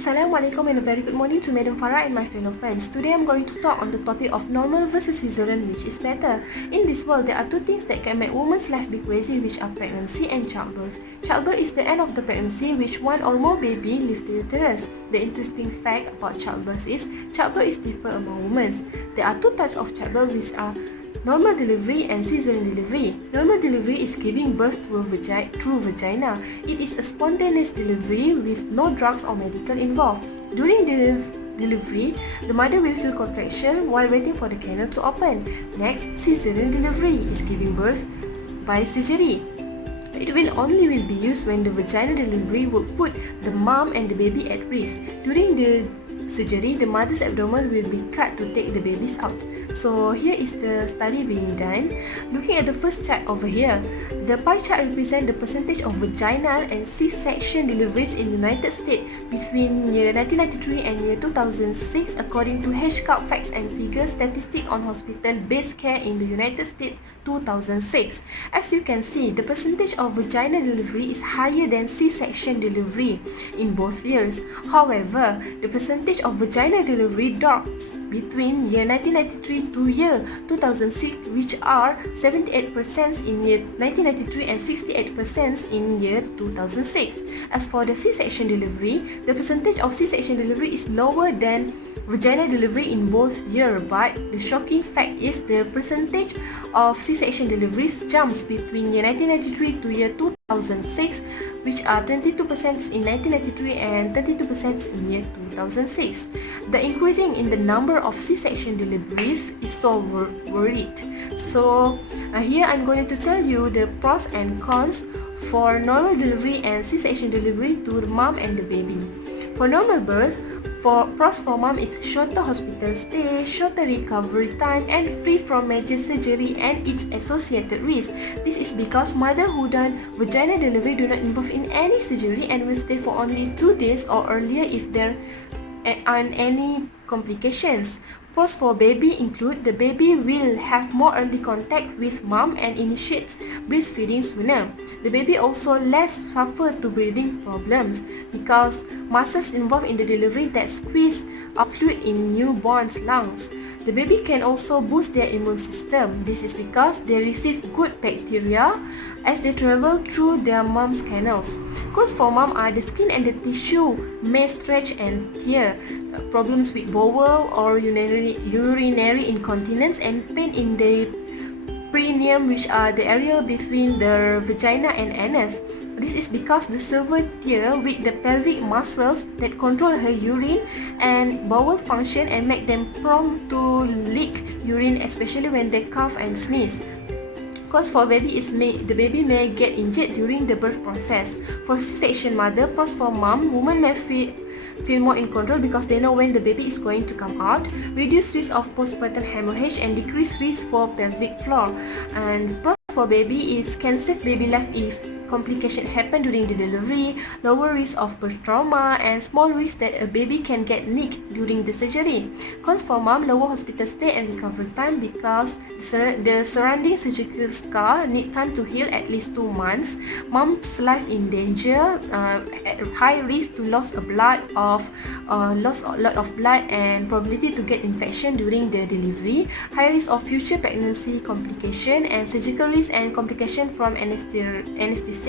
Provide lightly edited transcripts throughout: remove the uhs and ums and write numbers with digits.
Assalamualaikum and a very good morning to Madam Farah and my fellow friends. Today I'm going to talk on the topic of normal versus cesarean, which is better. In this world, there are two things that can make woman's life be crazy, which are pregnancy and childbirth. Childbirth is the end of the pregnancy, which one or more baby leave the uterus. The interesting fact about childbirth is differ among women. There are two types of childbirth, which are normal delivery and cesarean delivery. Normal delivery is giving birth through vagina. It is a spontaneous delivery with no drugs or medical involved. During the delivery, the mother will feel contraction while waiting for the canal to open. Next, cesarean delivery is giving birth by surgery. It will only be used when the vaginal delivery will put the mom and the baby at risk. During the surgery, the mother's abdomen will be cut to take the babies out. So here is the study being done. Looking at the first chart over here, the pie chart represents the percentage of vaginal and C-section deliveries in the United States between year 1993 and year 2006 according to HCAP Facts and Figures Statistic on Hospital-Based Care in the United States 2006. As you can see, the percentage of vaginal delivery is higher than C-section delivery in both years. However, the percentage of vaginal delivery drops between year 1993 to year 2006, which are 78% in year 1993 and 68% in year 2006. As for the C-section delivery, the percentage of C-section delivery is lower than vaginal delivery in both years, but the shocking fact is the percentage of C-section deliveries jumps between year 1993 to year 2006, which are 22% in 1993 and 32% in year 2006. The increasing in the number of C-section deliveries is so worried. So here I'm going to tell you the pros and cons for normal delivery and C-section delivery to the mom and the baby. For normal birth, pros for mom is shorter hospital stay, shorter recovery time, and free from major surgery and its associated risk. This is because mother who done vaginal delivery do not involve in any surgery and will stay for only 2 days or earlier if there are any complications. Pros for baby include the baby will have more early contact with mom and initiates breastfeeding sooner. The baby also less suffer to breathing problems because muscles involved in the delivery that squeeze out fluid in newborn's lungs. The baby can also boost their immune system. This is because they receive good bacteria as they travel through their mom's canals. Cons for mom are the skin and the tissue may stretch and tear, problems with bowel or urinary incontinence, and pain in the perineum, which are the area between the vagina and anus. This is because the cervix tear with the pelvic muscles that control her urine and bowel function and make them prone to leak urine, especially when they cough and sneeze. Cause for baby is the baby may get injured during the birth process. For C-section mother, pros for mom, women may feel more in control because they know when the baby is going to come out, reduce risk of postpartum hemorrhage and decrease risk for pelvic floor. And pros for baby is can save baby life if complications happen during the delivery, lower risk of birth trauma, and small risk that a baby can get nicked during the surgery. Cons for mom, lower hospital stay and recovery time because the surrounding surgical scar need time to heal at least 2 months. Mom's life in danger, at high risk to loss a lot of blood and probability to get infection during the delivery, high risk of future pregnancy complication, and surgical risk and complication from anesthesia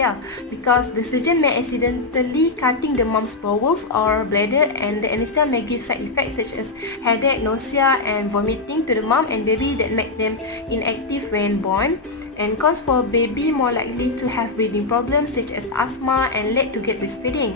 because the surgeon may accidentally cutting the mom's bowels or bladder, and the anesthesia may give side effects such as headache, nausea, and vomiting to the mom and baby that make them inactive when born. And cause for baby more likely to have breathing problems such as asthma and late to get breastfeeding.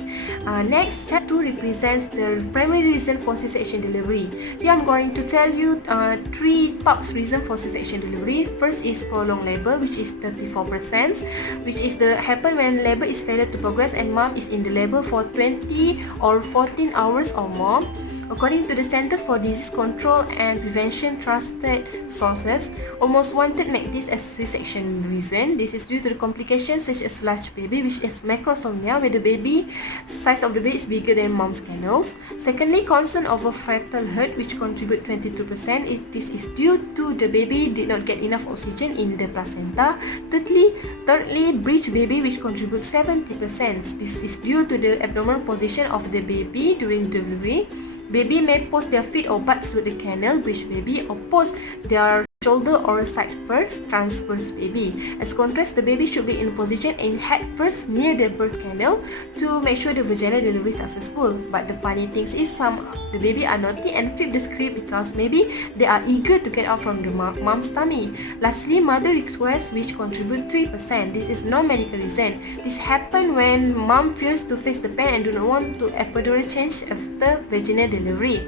Next, chart 2 represents the primary reason for C-section delivery. Here I'm going to tell you 3 top reasons for C-section delivery. First is prolonged labor, which is 34%, which is happen when labor is failure to progress and mom is in the labor for 20 or 14 hours or more. According to the Centers for Disease Control and Prevention trusted sources, almost one-third make this as C-section reason. This is due to the complications such as large baby, which is macrosomia, where the baby size of the baby is bigger than mom's canals. Secondly, concern over fetal hurt, which contribute 22%. This is due to the baby did not get enough oxygen in the placenta. Thirdly, breech baby, which contributes 70%. This is due to the abnormal position of the baby during delivery. Baby may post their feet or butts to the canal, breech baby, or post their shoulder or side first, transverse baby. As contrast, the baby should be in position and head first near the birth canal to make sure the vaginal delivery is successful. But the funny thing is, the baby are naughty and flip the script because maybe they are eager to get out from the mom's tummy. Lastly, mother requests, which contribute 3%. This is non-medical reason. This happens when mom fears to face the pain and do not want to epidural change after vaginal delivery.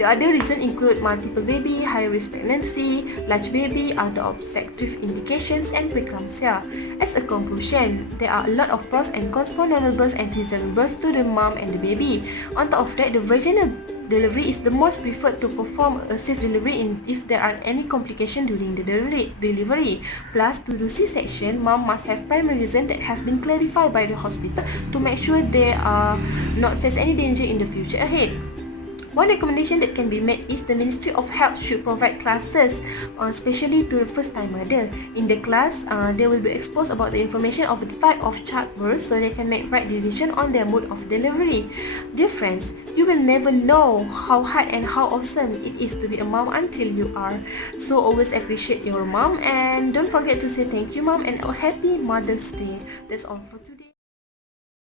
The other reasons include multiple baby, high-risk pregnancy, large baby, other obstetric indications, and preeclampsia. As a conclusion, there are a lot of pros and cons for normal birth and cesarean birth to the mom and the baby. On top of that, the vaginal delivery is the most preferred to perform a safe delivery if there are any complications during the delivery. Plus, to do C-section, mom must have primary reasons that have been clarified by the hospital to make sure they are not face any danger in the future ahead. One recommendation that can be made is the Ministry of Health should provide classes, especially to the first-time mother. In the class, they will be exposed about the information of the type of childbirth so they can make right decision on their mode of delivery. Dear friends, you will never know how hard and how awesome it is to be a mom until you are. So always appreciate your mom and don't forget to say thank you, mom, and a happy Mother's Day. That's all for today.